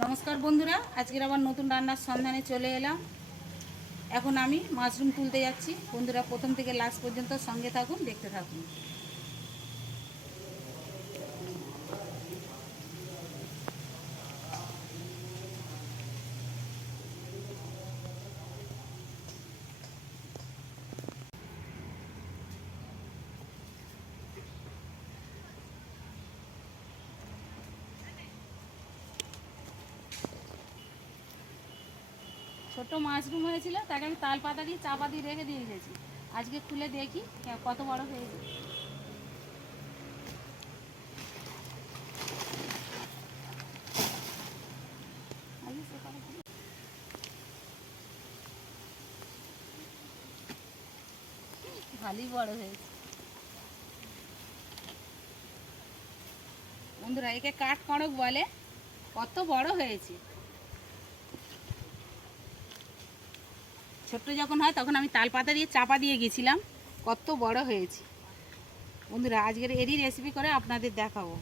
নমস্কার বন্ধুরা, আজকের আবার নতুন রান্নার সন্ধানে চলে এলাম। এখন আমি মাশরুম তুলতে যাচ্ছি। বন্ধুরা প্রথম থেকে লাস্ট পর্যন্ত সঙ্গে থাকুন, দেখতে থাকুন। ছোট মাশরুম হয়েছিল, তাকে আমি তাল পাতা দিয়ে চাপা দিয়ে রেখে দিয়ে গেছি। আজকে খুলে দেখি কত বড় হয়েছে। ভালোই বড় হয়েছে বন্ধুরা, একে কাঠ কড়ক বলে। কত বড় হয়েছে। ছোট্ট যখন হয় তখন আমি তাল পাতা দিয়ে চাপা দিয়ে গেছিলাম। কত বড় হয়েছে বন্ধুরা, আজকের এরই রেসিপি করে আপনাদের দেখাবো।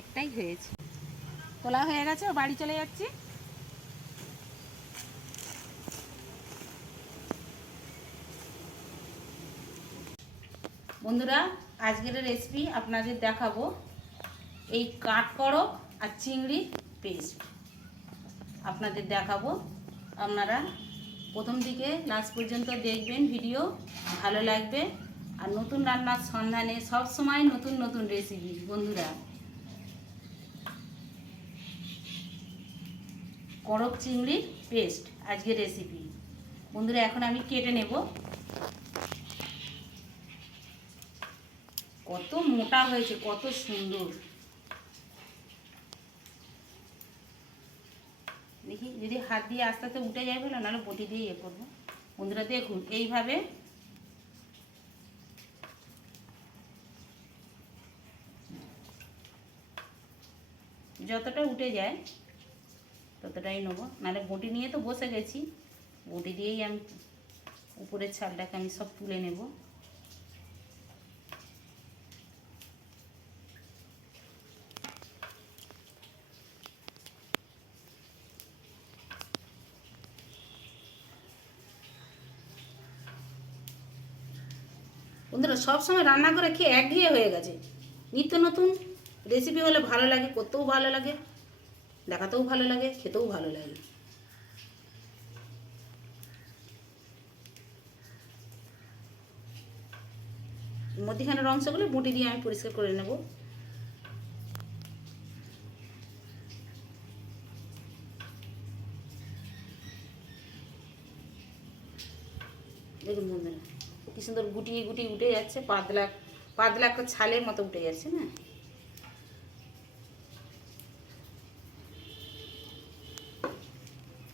একটাই হয়েছে, তোলা হয়ে গেছে, বাড়ি চলে যাচ্ছি। বন্ধুরা, আজকের রেসিপি আপনাদের দেখাবো এই কাঠকড়ক আর চিংড়ি পেস্ট আপনাদের দেখাবো। আপনারা প্রথম থেকে লাস্ট পর্যন্ত দেখবেন, ভিডিও ভালো লাগবে। আর নতুন রান্নার সন্ধানে সব সময় নতুন নতুন রেসিপি। বন্ধুরা, কড়ক চিংড়ির পেস্ট আজকের রেসিপি। বন্ধুরা, এখন আমি কেটে নেব। কত মোটা হয়েছে, কত সুন্দর। দেখি যদি হাত দিয়ে আস্তে আস্তে উঠে যায় বলে, নাহলে বটি দিয়ে ইয়ে করবো। বন্ধুরা দেখুন, এইভাবে যতটা উঠে যায় ততটাই নেবো, নাহলে বটি নিয়ে তো বসে গেছি। বটি দিয়েই আমি উপরের ছালটাকে আমি সব তুলে নেব। বন্ধুরা, সবসময় রান্না করে খেয়ে একঘেয়ে হয়ে গেছে। নিত্য নতুন রেসিপি হলে ভালো লাগে, করতেও ভালো লাগে, দেখাতেও ভালো লাগে, খেতেও ভালো লাগে। মধ্যিখানের অংশগুলো বটি দিয়ে আমি পরিষ্কার করে নেব। দেখুন বন্ধুরা, কি সুন্দর গুটিয়ে গুটিয়ে উঠে যাচ্ছে, পাতলা পাতলা একটা ছালের মতো উঠে যাচ্ছে না।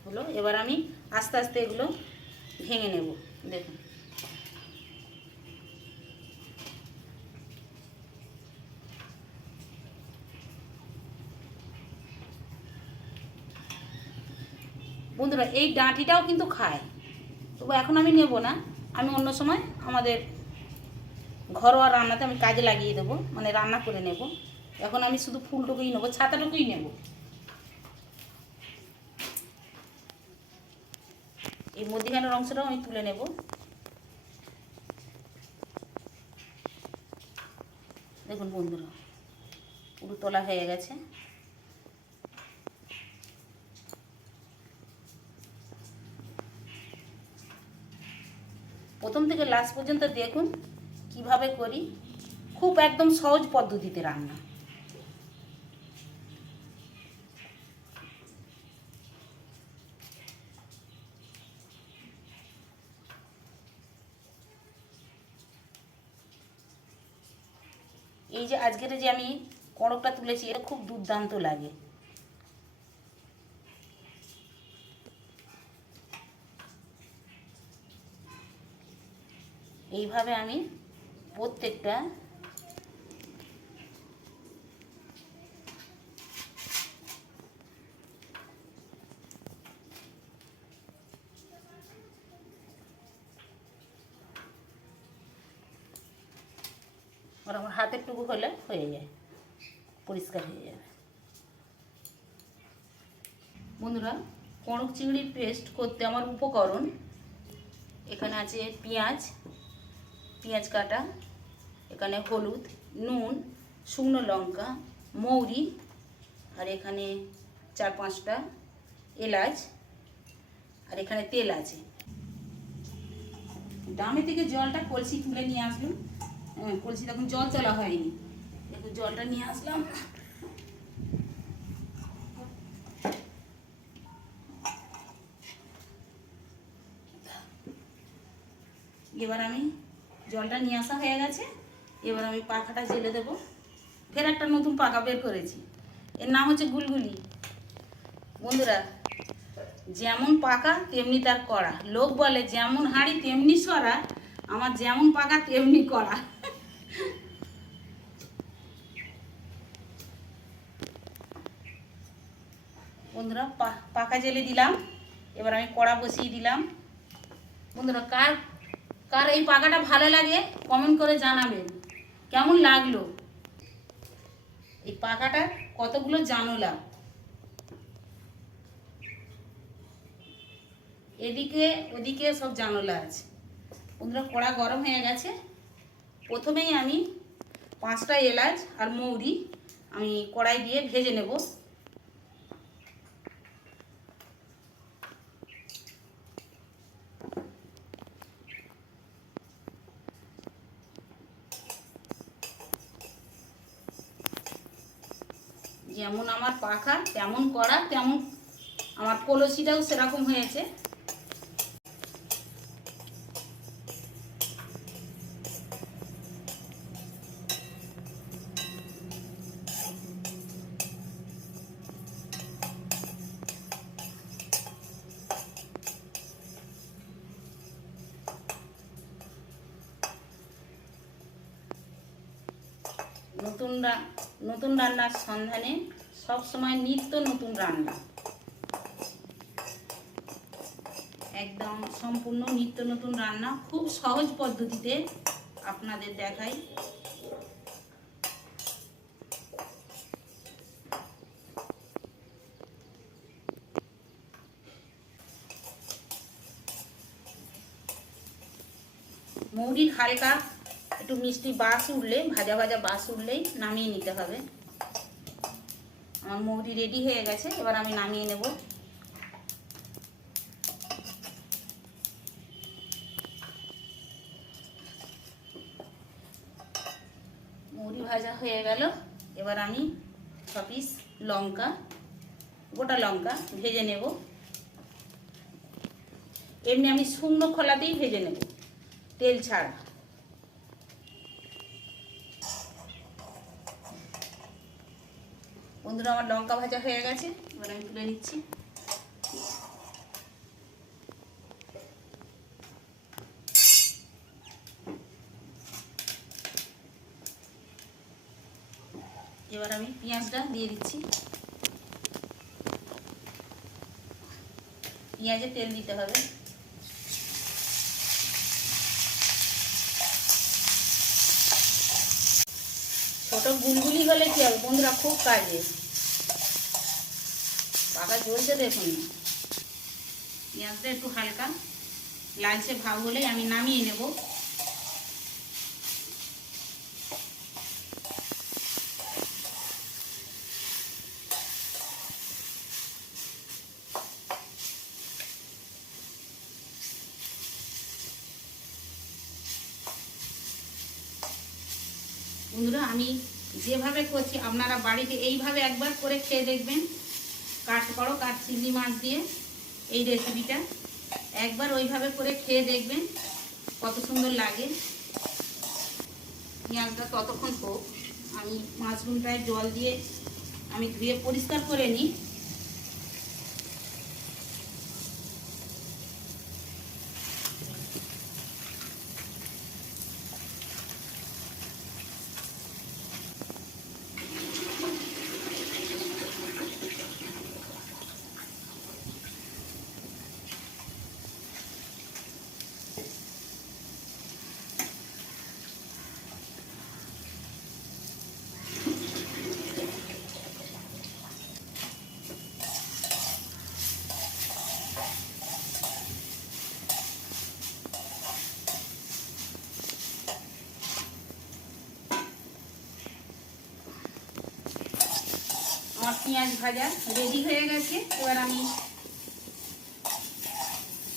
হলো, এবার আমি আস্তে আস্তে এগুলো ভেঙে নেব। দেখুন, বন্ধুরা এই ডাঁটিটাও কিন্তু খায়, তবু এখন আমি নেব না। আমি অন্য সময় আমাদের ঘরোয়া রান্নাতে আমি কাজে লাগিয়ে দেবো, মানে রান্না করে নেব। এখন আমি শুধু ফুলটুকুই নেবো, ছাতাটুকুই নেব। এই মধ্যিখানের অংশটাও আমি তুলে নেব। দেখুন বন্ধুরা, পুরো তোলা হয়ে গেছে। প্রথম থেকে লাস্ট পর্যন্ত দেখুন কিভাবে করি। খুব একদম সহজ পদ্ধতিতে রান্না। এই যে আজকের যে আমি কড়কটা তুলেছি, এটা খুব দুর্দান্ত লাগে। এইভাবে আমি প্রত্যেকটা আমার হাতের টুকু হলে হয়ে যায়, পরিষ্কার হয়ে যাবে। বন্ধুরা, কড়ক চিংড়ির পেস্ট করতে আমার উপকরণ এখানে আছে পেঁয়াজ কাটা, এখানে হলুদ, নুন, শুকনো লঙ্কা, মৌরি, আর এখানে 4-5টা এলাচ, আর এখানে তেল আছে। ডামে থেকে জলটা কলসি তুলে নিয়ে আসলাম, কলসি তখন জল চলা হয়নি, দেখুন জলটা নিয়ে আসলাম। এবার আমি জলটা নিয়ে আসা হয়ে গেছে, এবার আমি পাখাটা জেলে দেবো। ফের একটা নতুন পাখা বের করেছি, এর নাম হচ্ছে গুলগুলি। বন্ধুরা, যেমন পাকা তেমনি তার কড়া, লোক বলে যেমন হাঁড়ি তেমনি সরা, আমার যেমন পাকা তেমনি কড়া। বন্ধুরা, পাখা জেলে দিলাম, এবার আমি কড়া বসিয়ে দিলাম। বন্ধুরা, কার কার এই পাখাটা ভালো লাগে কমেন্ট করে জানাবেন কেমন লাগলো। এই পাখাটার কতগুলো জানলা, এদিকে ওদিকে সব জানলা আছে। বন্ধুরা, কড়া গরম হয়ে গেছে, প্রথমেই আমি 5টা এলাচ আর মৌরি আমি কড়াই দিয়ে ভেজে নেব। যেমন আমার পাখা তেমন কড়া, তেমন আমার কলসিটাও সেরকম হয়েছে। নতুন রান্নার সন্ধানে সবসময় নিত্য নতুন রান্না, একদম সম্পূর্ণ নিত্য নতুন রান্না, খুব সহজ পদ্ধতিতে আপনাদের দেখাই। মৌরির হালকা একটু মিষ্টি বাস উঠলে, ভাজা ভাজা বাস উঠলেই নামিয়ে নিতে হবে। আমার মৌরি রেডি হয়ে গেছে, এবার আমি নামিয়ে নেব। মৌরি ভাজা হয়ে গেল, এবার আমি 6 পিস লঙ্কা, গোটা লঙ্কা ভেজে নেব। এমনি আমি শুকনো খোলাতেই ভেজে নেব, তেল ছাড়া। বন্ধুরা, আমার লঙ্কা ভাজা হয়ে গেছে, এবার আমি তুলে নিচ্ছি। এবার আমি পেঁয়াজটা দিয়ে দিচ্ছি। পেঁয়াজে তেল দিতে হবে। ছোট গুলগুলি হলে কি হবে বন্ধুরা, খুব কাজে। পাকা জ্বলছে দেখুন। পেঁয়াজটা একটু হালকা লালচে ভাব হলেই আমি নামিয়ে নেব। বন্ধুরা, আমি যেভাবে করছি আপনারা বাড়িতে এইভাবে একবার করে খেয়ে দেখবেন। কাঠকড়ক আর চিংড়ি মাছ দিয়ে এই রেসিপিটা একবার ওইভাবে করে খেয়ে দেখবেন কত সুন্দর লাগে। পেঁয়াজটা ততক্ষণ হোক, আমি মাশরুমটায় জল দিয়ে আমি ধুয়ে পরিষ্কার করে নিই। আমার পেঁয়াজ ভাজা রেডি হয়ে গেছে। এবার আমি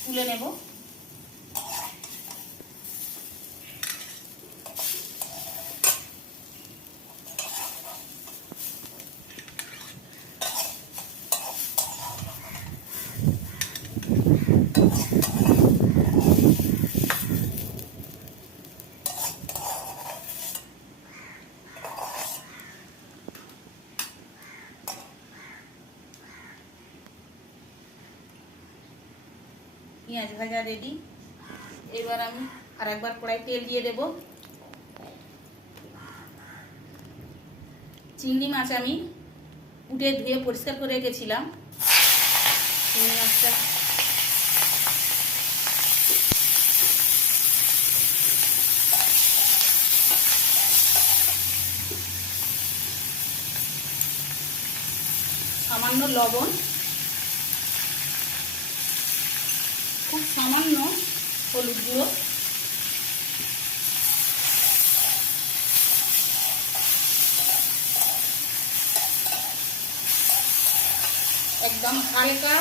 তুলে নেব। পেঁয়াজ ভাজা রেডি। এবার আমি আর একবার কড়াই তেল দিয়ে দেব। চিংড়ি মাছ আমি কুটে ধুয়ে পরিষ্কার করে রেখেছিলাম। চিংড়ি মাছটা সামান্য লবণ, খুব সামান্য হলুদ গুঁড়ো, একদম হালকা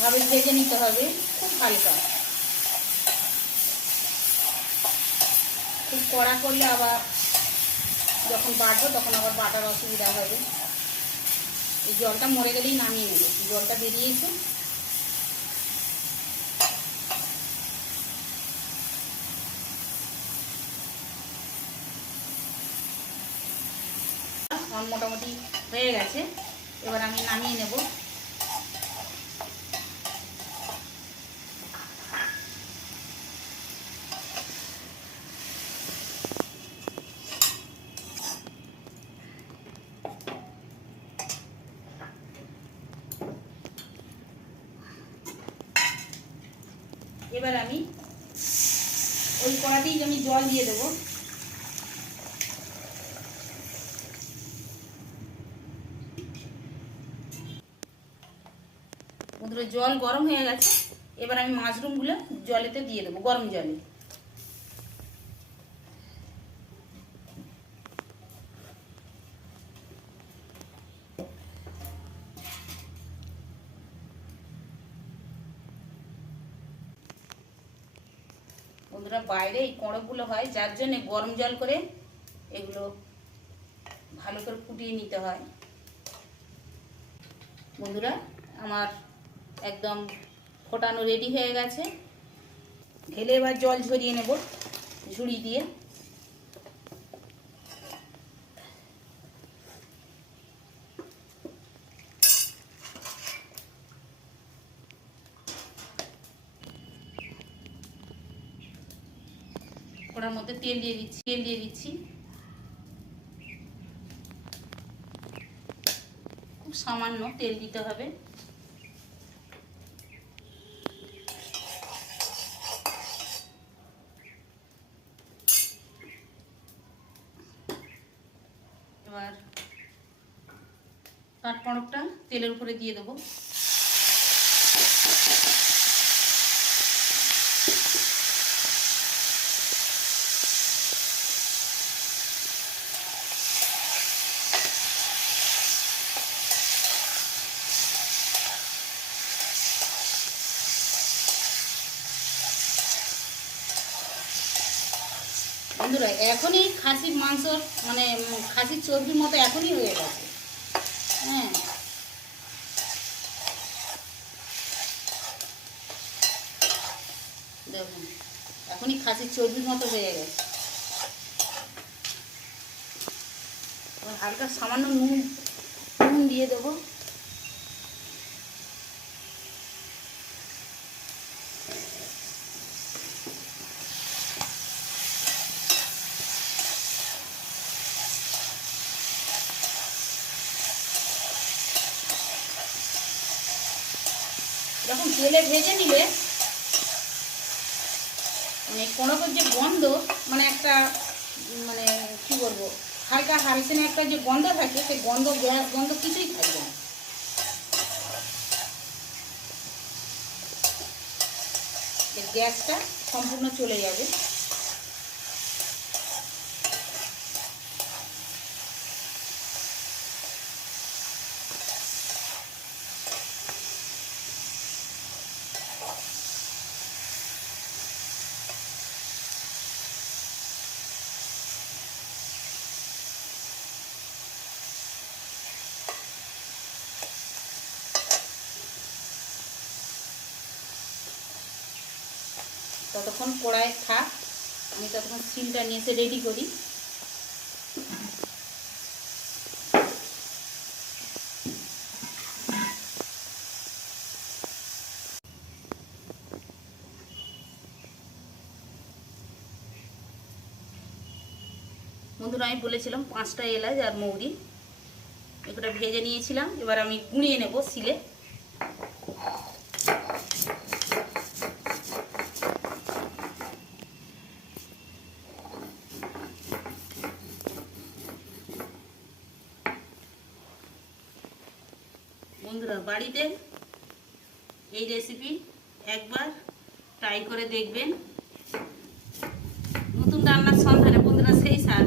ভাবে ভেজে নিতে হবে, খুব হালকা। খুব কড়া করলে আবার যখন বাটবো তখন আবার বাটার অসুবিধা হবে। এই জলটা মরে গেলেই নামিয়ে নেবে। জলটা বেরিয়েছে। আমার মোটামুটি হয়ে গেছে। এবার আমি নামিয়ে নেব। এবার আমি ওই কড়াতেই আমি জল দিয়ে দেবো। বন্ধুরা, জল গরম হয়ে গেছে। এবার আমি মাশরুমগুলো জলেতে দিয়ে দেবো, গরম জলে। বন্ধুরা, বাইরে এই কড়কগুলো হয়, যার জন্য গরম জল করে এগুলো ভালো করে ফুটিয়ে নিতে হয়। বন্ধুরা, আমার একদম ফোটানো রেডি হয়ে গেছে। ঢেলে এবার জল ঝরিয়ে নেব ঝুড়ি দিয়ে। ওটার মধ্যে তেল দিয়ে দিচ্ছি। খুব সামান্য তেল দিতে হবে। এবার কাঠকড়কটা তেলের উপরে দিয়ে দেবো। বন্ধুরা, এখনই খাসির মাংস মানে খাসির চর্বির মতো এখনই হয়ে গেছে। হ্যাঁ, দেখুন এখনই খাসির চর্বির মতো হয়ে গেছে। হালকা সামান্য নুন দিয়ে দেবো। যখন তেলে ভেজে নিলে মানে কড়কের যে গন্ধ, মানে একটা মানে কি বলবো, হালকা হালসেনে একটা যে গন্ধ থাকে, সেই গন্ধ, গ্যাস গন্ধ কিছুই থাকবে না। গ্যাসটা সম্পূর্ণ চলে যাবে। ততক্ষণ কড়াই থাক, আমি ততক্ষণ সিমটা নিয়ে এসে রেডি করি। বন্ধুরা আমি বলেছিলাম 5টা এলাচ আর মৌরি, এগুলো ভেজে নিয়েছিলাম। এবার আমি গুঁড়িয়ে নেব শিলে। বন্ধুরা বাড়িতে এই রেসিপি একবার ট্রাই করে দেখবেন। নতুন রান্নার সন্ধানে বন্ধুরা সেই স্বাদ।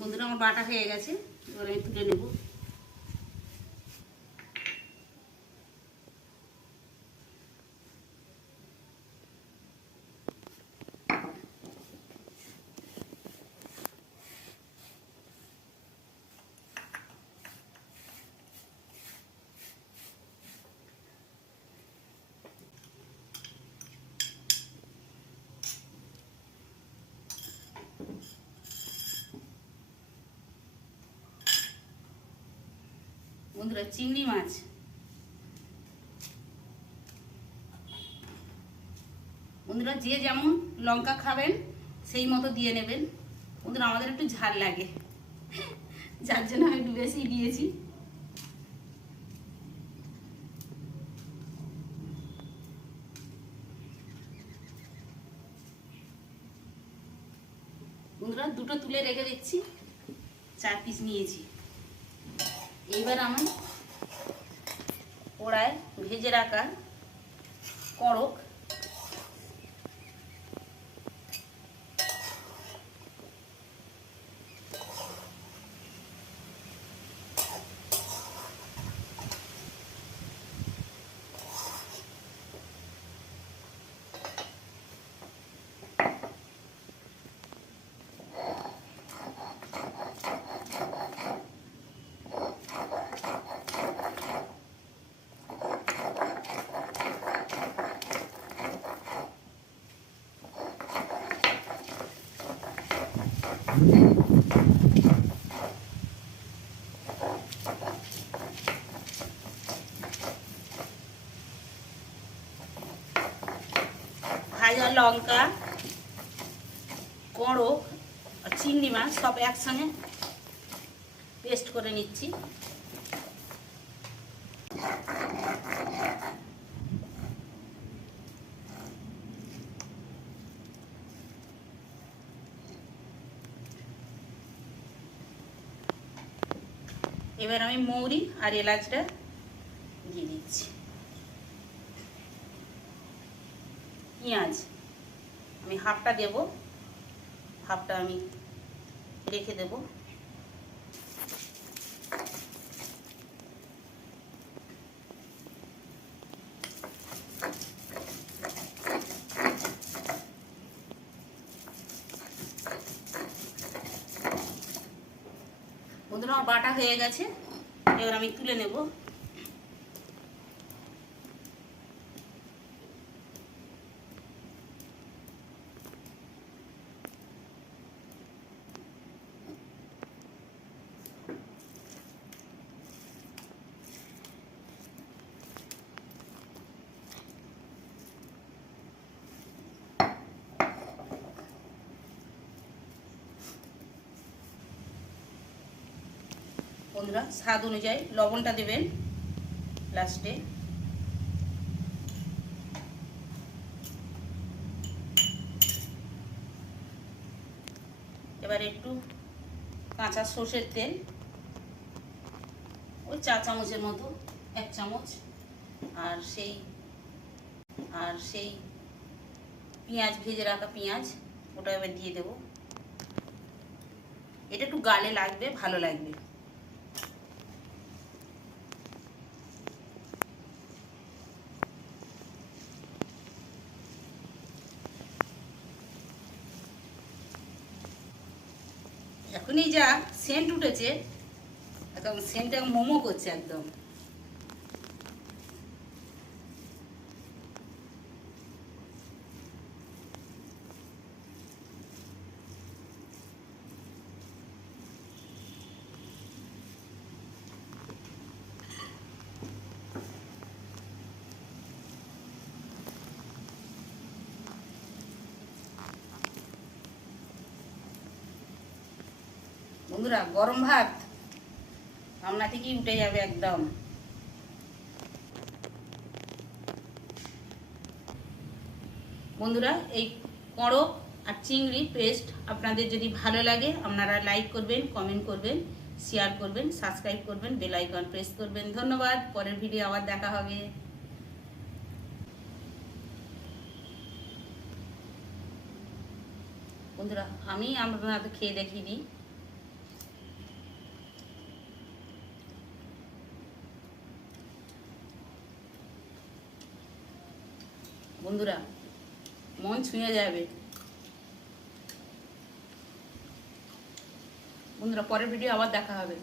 বন্ধুরা আমার বাটা হয়ে গেছে, এবার আমি তুলে নেব। বন্ধুরা চিংড়ি মাছ, বন্ধুরা যে যেমন লঙ্কা খাবেন সেই মতো দিয়ে নেবেন। বন্ধুরা আমাদের একটু ঝাল লাগে, যার জন্য আমি একটু বেশি দিয়েছি। বন্ধুরা দুটো তুলে রেখে দিচ্ছি, 4 পিস নিয়েছি। এইবার আমি কড়ায় ভেজে রাখা করক ভাজা লঙ্কা, করক আর চিংড়ি মাছ সব একসঙ্গে পেস্ট করে নিচ্ছি। এবার আমি মৌরি আর এলাচটা দিয়ে দিচ্ছি। পেঁয়াজ আমি হাফটা দেব, হাফটা আমি রেখে দেব। বন্ধুরা আমার বাটা হয়ে গেছে, এবার আমি তুলে নেব। বন্ধুরা স্বাদ অনুযায়ী লবণটা দেবেন লাস্টে। এবার একটু কাঁচা সর্ষের তেল, ওই 4 চামচের মতো, 1 চামচ। আর সেই পেঁয়াজ, ভেজে রাখা পেঁয়াজ, ওটা এবার দিয়ে দেব। এটা একটু গালে লাগবে, ভালো লাগবে। এখনই যা সেন্ট উঠেছে, একদম সেন্টটা মোমো করছে একদম। বন্ধুরা গরম ভাত রান্না থেকেই উঠে যাবে একদম। বন্ধুরা এই কড়ক আর চিংড়ি পেস্ট আপনাদের যদি ভালো লাগে আপনারা লাইক করবেন, কমেন্ট করবেন, শেয়ার করবেন, সাবস্ক্রাইব করবেন, বেল আইকন প্রেস করবেন। ধন্যবাদ। পরের ভিডিও আবার দেখা হবে। বন্ধুরা আমি আপনাদের খেয়ে দেখিয়ে দিই। বন্ধুরা মন ছুঁয়ে যাবে। বন্ধুরা পরের ভিডিও আবার দেখা হবে।